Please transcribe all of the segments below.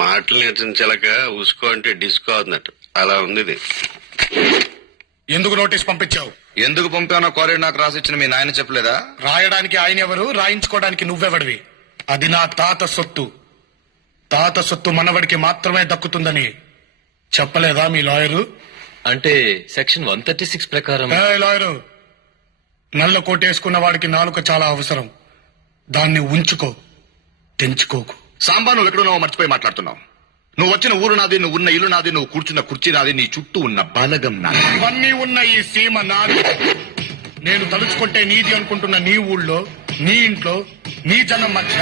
మాటలు నేర్చించలక ఉసుకో అంటే డిస్కో అన్నట్టు అలా ఉంది ఇది. ఎందుకు నోటీస్ పంపించావు? ఎందుకు పంపానో కోరేడు నాకు రాసిచ్చిన మీ నాయన చెప్పలేదా? రాయడానికి ఆయన ఎవరు, రాయించుకోవడానికి నువ్వెవడివి? అది నా తాత సొత్తు. తాత సొత్తు మనవడికి మాత్రమే దక్కుతుందని చెప్పలేదా మీ లాయరు? అంటే సెక్షన్ 136 ప్రకారం. లాయరు, నల్ల కోటేసుకున్న వాడికి నాలుక చాలా అవసరం. దాన్ని ఉంచుకో, తెంచుకోకు. సాంబా, నువ్వు ఎక్కడున్నావో మర్చిపోయి మాట్లాడుతున్నావు. నువ్వు వచ్చిన ఊరు నాది, నువ్వు ఉన్న ఇల్లు నాది, నువ్వు కూర్చున్న కుర్చీ నాది, నీ చుట్టూ ఉన్న బలగం నాది. ఇవన్నీ ఉన్న ఈ సీమ నాది. నేను తలుచుకుంటే నీది అనుకుంటున్న నీ ఊళ్ళో, నీ ఇంట్లో, నీ జనం మధ్య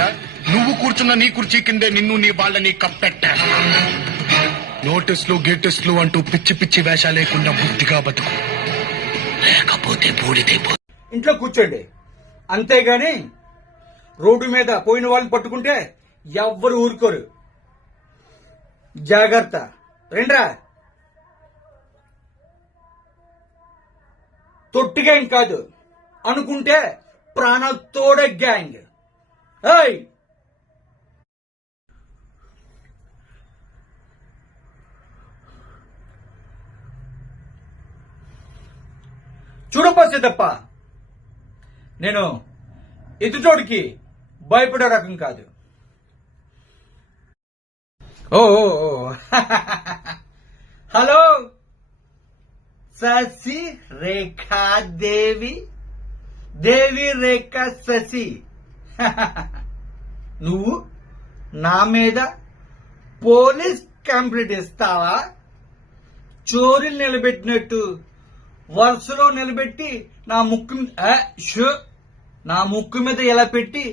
నువ్వు కూర్చున్న నీ కుర్చీ కిందే నిన్ను నీ బాళ్ళని కప్పెట్టా. నోటీసులు గేటిస్లు అంటూ పిచ్చి పిచ్చి వేషా లేకుండా బుద్ధిగా బతుకు, లేకపోతే బూడిదైపో. ఇంట్లో కూర్చోండి, అంతేగాని రోడ్డు మీద పోయిన వాళ్ళని పట్టుకుంటే ఎవ్వరు ఊరుకోరు. జాగ్రత్త. రెండ్రా. తొట్టి గ్యాంగ్ కాదు, అనుకుంటే ప్రాణాలు తోడే గ్యాంగ్. ఏయ్, చూడపోతే తప్ప నేను ఎదుటోడికి భయపడే రకం కాదు. ఓ హలో శశి రేఖాదేవి, దేవి రేఖ శశి. నువ్వు నా మీద పోలీస్ కంప్లైంట్ ఇస్తావా? చోరీలు నిలబెట్టినట్టు వరుసలో నిలబెట్టి నా ముక్కు మీద ఇలా పెట్టి